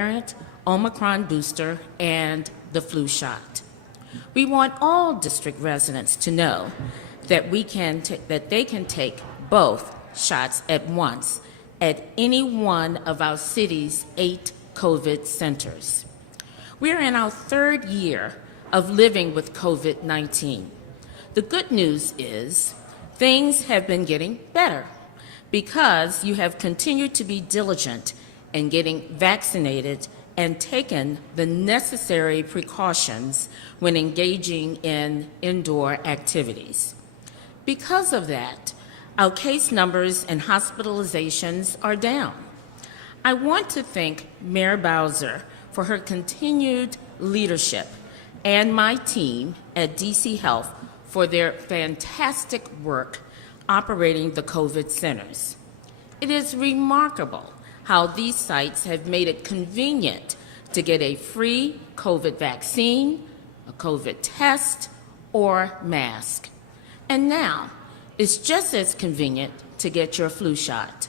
variant, Omicron booster, and the flu shot. We want all district residents to know that they can take both shots at once at any one of our city's 8 COVID centers. We are in our 3rd year of living with COVID-19. The good news is things have been getting better because you have continued to be diligent in getting vaccinated and taken the necessary precautions when engaging in indoor activities. Because of that, our case numbers and hospitalizations are down. I want to thank Mayor Bowser for her continued leadership and my team at DC Health for their fantastic work operating the COVID centers. It is remarkable how these sites have made it convenient to get a free COVID vaccine, a COVID test, or mask. And now, it's just as convenient to get your flu shot.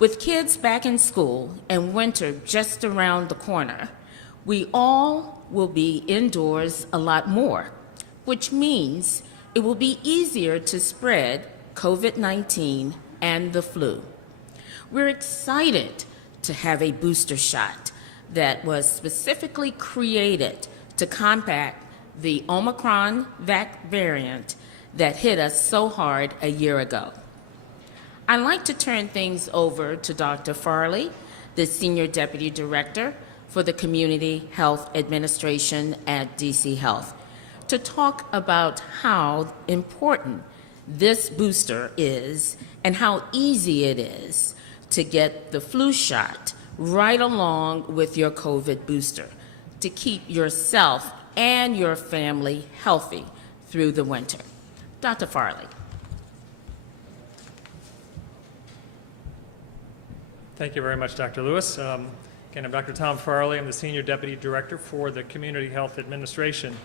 With kids back in school and winter just around the corner, we all will be indoors a lot more, which means it will be easier to spread COVID-19 and the flu. We're excited to have a booster shot that was specifically created to combat the Omicron variant that hit us so hard a year ago. I'd like to turn things over to Dr. Farley, the Senior Deputy Director for the Community Health Administration at DC Health, to talk about how important this booster is and how easy it is to get the flu shot right along with your COVID booster to keep yourself and your family healthy through the winter. Dr. Farley. Thank you very much, Dr. Lewis. Again, I'm Dr. Tom Farley. I'm the Senior Deputy Director for the Community Health Administration,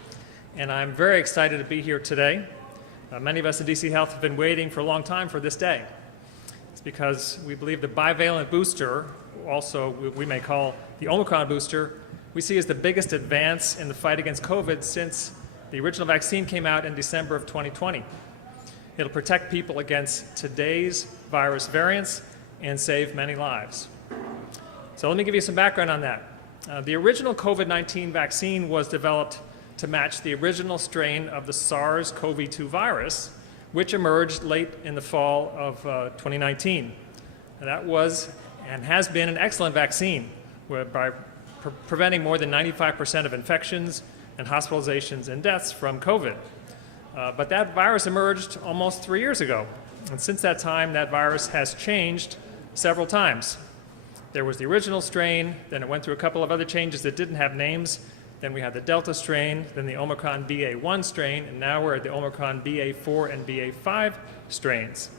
and I'm very excited to be here today. Many of us at DC Health have been waiting for a long time for this day. It's because we believe the bivalent booster, also we may call the Omicron booster, we see as the biggest advance in the fight against COVID since the original vaccine came out in December of 2020. It'll protect people against today's virus variants and save many lives. So let me give you some background on that. The original COVID-19 vaccine was developed to match the original strain of the SARS-CoV-2 virus, which emerged late in the fall of 2019. And that was and has been an excellent vaccine by preventing more than 95% of infections and hospitalizations and deaths from COVID. But that virus emerged almost 3 years ago. And since that time, that virus has changed several times. There was the original strain, then it went through a couple of other changes that didn't have names. Then we had the Delta strain, then the Omicron BA1 strain, and now we're at the Omicron BA4 and BA5 strains.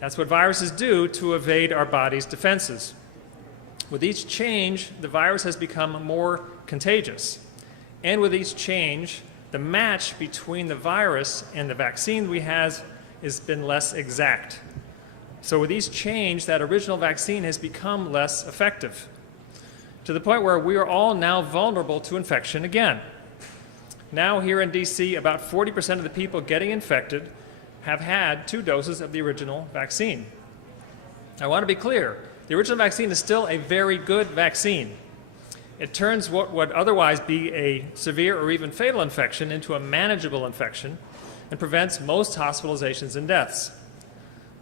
That's what viruses do to evade our body's defenses. With each change, the virus has become more contagious. And with each change, the match between the virus and the vaccine we have has been less exact. So with each change, that original vaccine has become less effective, to the point where we are all now vulnerable to infection again. Now here in DC, about 40% of the people getting infected have had 2 doses of the original vaccine. I want to be clear, the original vaccine is still a very good vaccine. It turns what would otherwise be a severe or even fatal infection into a manageable infection and prevents most hospitalizations and deaths.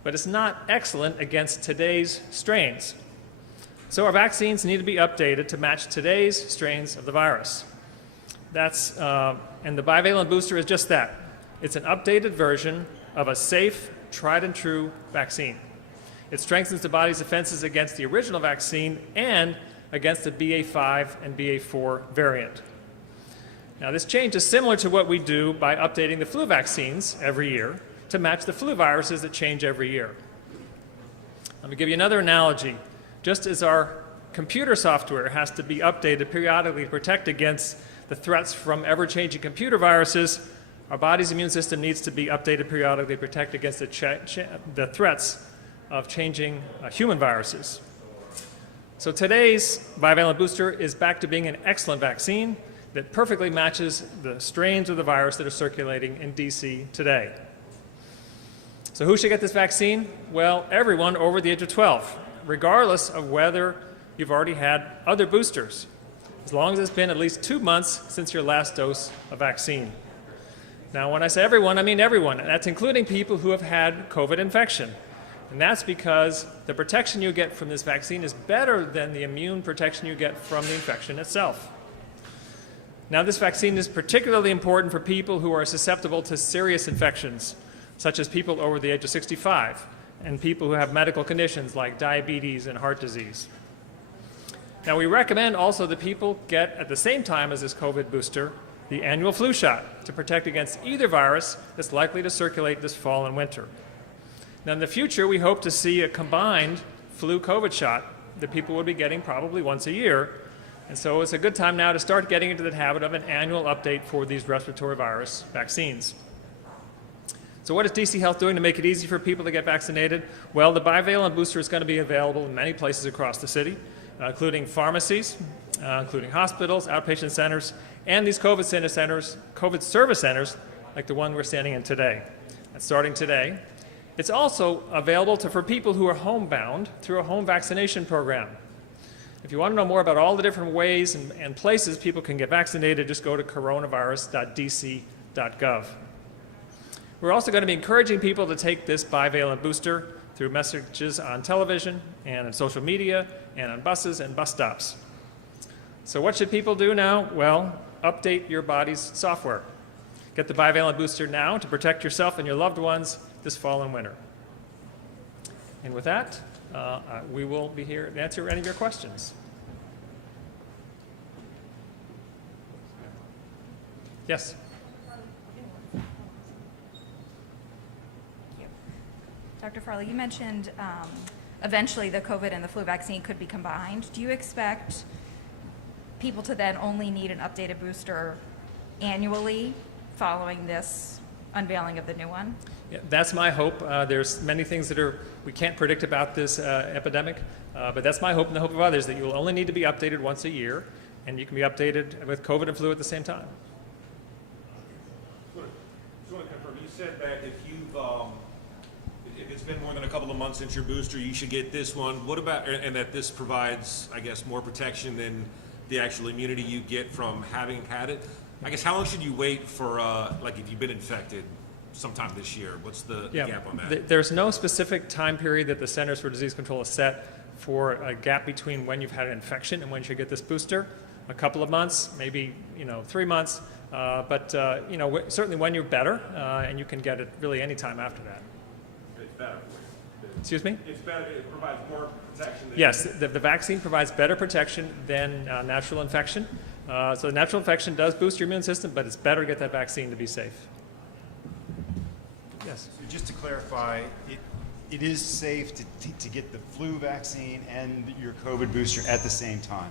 But it's not excellent against today's strains. So our vaccines need to be updated to match today's strains of the virus. And the bivalent booster is just that. It's an updated version of a safe, tried and true vaccine. It strengthens the body's defenses against the original vaccine and against the BA5 and BA4 variant. Now, this change is similar to what we do by updating the flu vaccines every year to match the flu viruses that change every year. Let me give you another analogy. Just as our computer software has to be updated periodically to protect against the threats from ever-changing computer viruses, our body's immune system needs to be updated periodically to protect against the threats of changing human viruses. So today's bivalent booster is back to being an excellent vaccine that perfectly matches the strains of the virus that are circulating in DC today. So who should get this vaccine? Well, everyone over the age of 12, regardless of whether you've already had other boosters, as long as it's been at least 2 months since your last dose of vaccine. Now, when I say everyone, I mean everyone. That's including people who have had COVID infection. And that's because the protection you get from this vaccine is better than the immune protection you get from the infection itself. Now, this vaccine is particularly important for people who are susceptible to serious infections, such as people over the age of 65 and people who have medical conditions like diabetes and heart disease. Now, we recommend also that people get, at the same time as this COVID booster, the annual flu shot to protect against either virus that's likely to circulate this fall and winter. Now, in the future, we hope to see a combined flu-COVID shot that people will be getting probably once a year. And so it's a good time now to start getting into the habit of an annual update for these respiratory virus vaccines. So what is DC Health doing to make it easy for people to get vaccinated? Well, the bivalent booster is going to be available in many places across the city, including pharmacies, including hospitals, outpatient centers, and these COVID service centers, like the one we're standing in today. That's starting today. It's also available for people who are homebound through a home vaccination program. If you want to know more about all the different ways and places people can get vaccinated, just go to coronavirus.dc.gov. We're also going to be encouraging people to take this bivalent booster through messages on television and on social media and on buses and bus stops. So what should people do now? Well, update your body's software. Get the bivalent booster now to protect yourself and your loved ones this fall and winter. And with that, we will be here to answer any of your questions. Yes? Dr. Farley, you mentioned eventually the COVID and the flu vaccine could be combined. Do you expect people to then only need an updated booster annually following this unveiling of the new one? Yeah, that's my hope. There's many things that we can't predict about this epidemic, but that's my hope and the hope of others, that you will only need to be updated once a year, and you can be updated with COVID and flu at the same time. Just want to confirm, you said that if it's been more than a couple of months since your booster, you should get this one. What about, and that this provides, I guess, more protection than the actual immunity you get from having had it? I guess how long should you wait for, like if you've been infected sometime this year? What's the gap on that? There's no specific time period that the Centers for Disease Control has set for a gap between when you've had an infection and when you should get this booster. A couple of months, maybe 3 months, but certainly when you're better, and you can get it really any time after that. It's better. Excuse me? It's better. It provides more protection. Yes, the vaccine provides better protection than natural infection. So the natural infection does boost your immune system, but it's better to get that vaccine to be safe. Yes. So just to clarify, it is safe to get the flu vaccine and your COVID booster at the same time?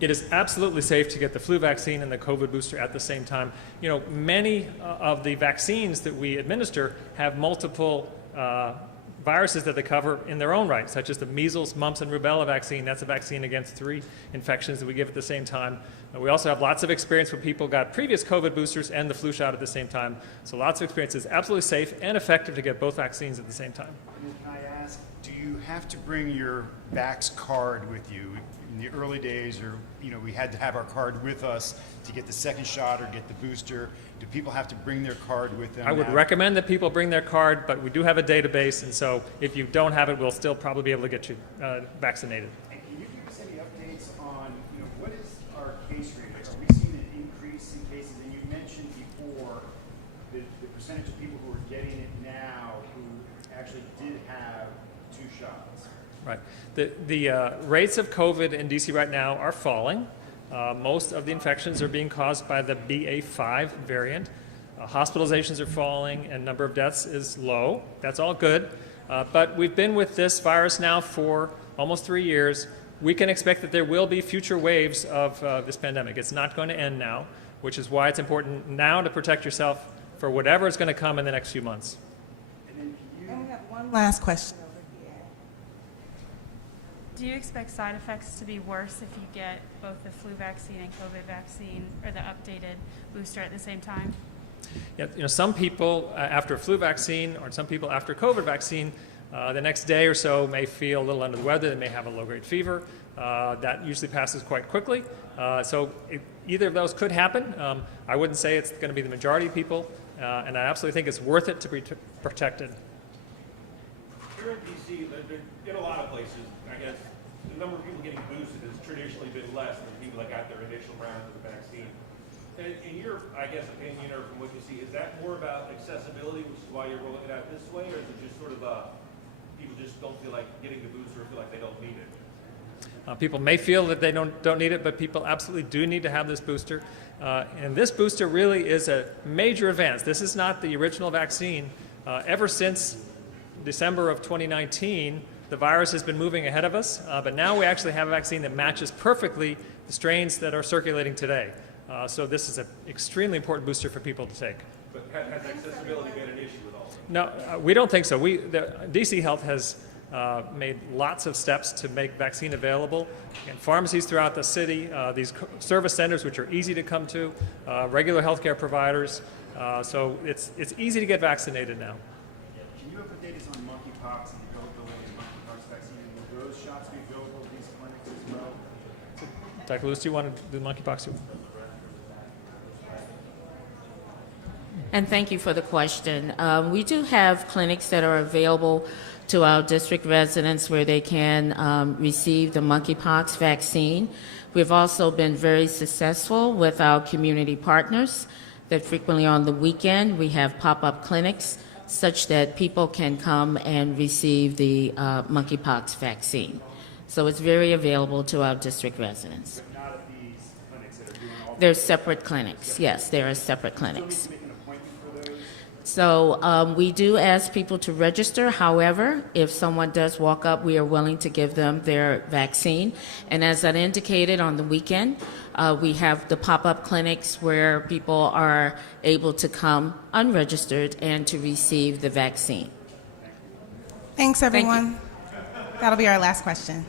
It is absolutely safe to get the flu vaccine and the COVID booster at the same time. Many of the vaccines that we administer have multiple viruses that they cover in their own right, such as the measles, mumps, and rubella vaccine. That's a vaccine against 3 infections that we give at the same time. We also have lots of experience where people got previous COVID boosters and the flu shot at the same time. So lots of experience. It's absolutely safe and effective to get both vaccines at the same time. And can I ask, do you have to bring your Vax card with you? In the early days, or we had to have our card with us to get the second shot or get the booster. Do people have to bring their card with them? I would recommend that people bring their card, but we do have a database, and so if you don't have it, we'll still probably be able to get you vaccinated. And can you give us any updates on what is our case rate? Are we seeing an increase in cases? And you mentioned before the percentage of people who are getting it now who actually did have 2 shots. Right. The rates of COVID in DC right now are falling. Most of the infections are being caused by the BA.5 variant. Hospitalizations are falling and number of deaths is low. That's all good. But we've been with this virus now for almost 3 years. We can expect that there will be future waves of this pandemic. It's not going to end now, which is why it's important now to protect yourself for whatever is going to come in the next few months. And we have one last question over Do you expect side effects to be worse if you get both the flu vaccine and COVID vaccine or the updated booster at the same time? Yeah, some people after a flu vaccine or some people after COVID vaccine, the next day or so may feel a little under the weather. They may have a low-grade fever. That usually passes quite quickly. Either of those could happen. I wouldn't say it's going to be the majority of people, and I absolutely think it's worth it to be protected. Here in D.C., in a lot of places, I guess, the number of people getting boosted has traditionally been less than people that got their initial rounds of the vaccine. In your, I guess, opinion, or from what you see, is that more about accessibility, which is why you're rolling it out this way, or is it just sort of people just don't feel like getting the booster or feel like they don't need it? People may feel that they don't need it, but people absolutely do need to have this booster. And this booster really is a major advance. This is not the original vaccine. Ever since December of 2019, the virus has been moving ahead of us, but now we actually have a vaccine that matches perfectly the strains that are circulating today. So this is an extremely important booster for people to take. But has accessibility been an issue at all? No, we don't think so. DC Health has made lots of steps to make vaccine available in pharmacies throughout the city, these service centers which are easy to come to, regular healthcare providers. So it's easy to get vaccinated now. Can you update us on monkeypox and the availability of monkeypox vaccine? Will those shots be available at these clinics as well? Dr. Lewis, do you want to do the monkeypox too? And thank you for the question. We do have clinics that are available to our district residents where they can receive the monkeypox vaccine. We've also been very successful with our community partners that frequently on the weekend we have pop-up clinics such that people can come and receive the monkeypox vaccine. So it's very available to our district residents. But not at these clinics that are doing all the... They're separate clinics. Yes, there are separate clinics. So we can make an appointment for those? So we do ask people to register. However, if someone does walk up, we are willing to give them their vaccine. And as I indicated on the weekend, we have the pop-up clinics where people are able to come unregistered and to receive the vaccine. Thanks, everyone. That'll be our last question.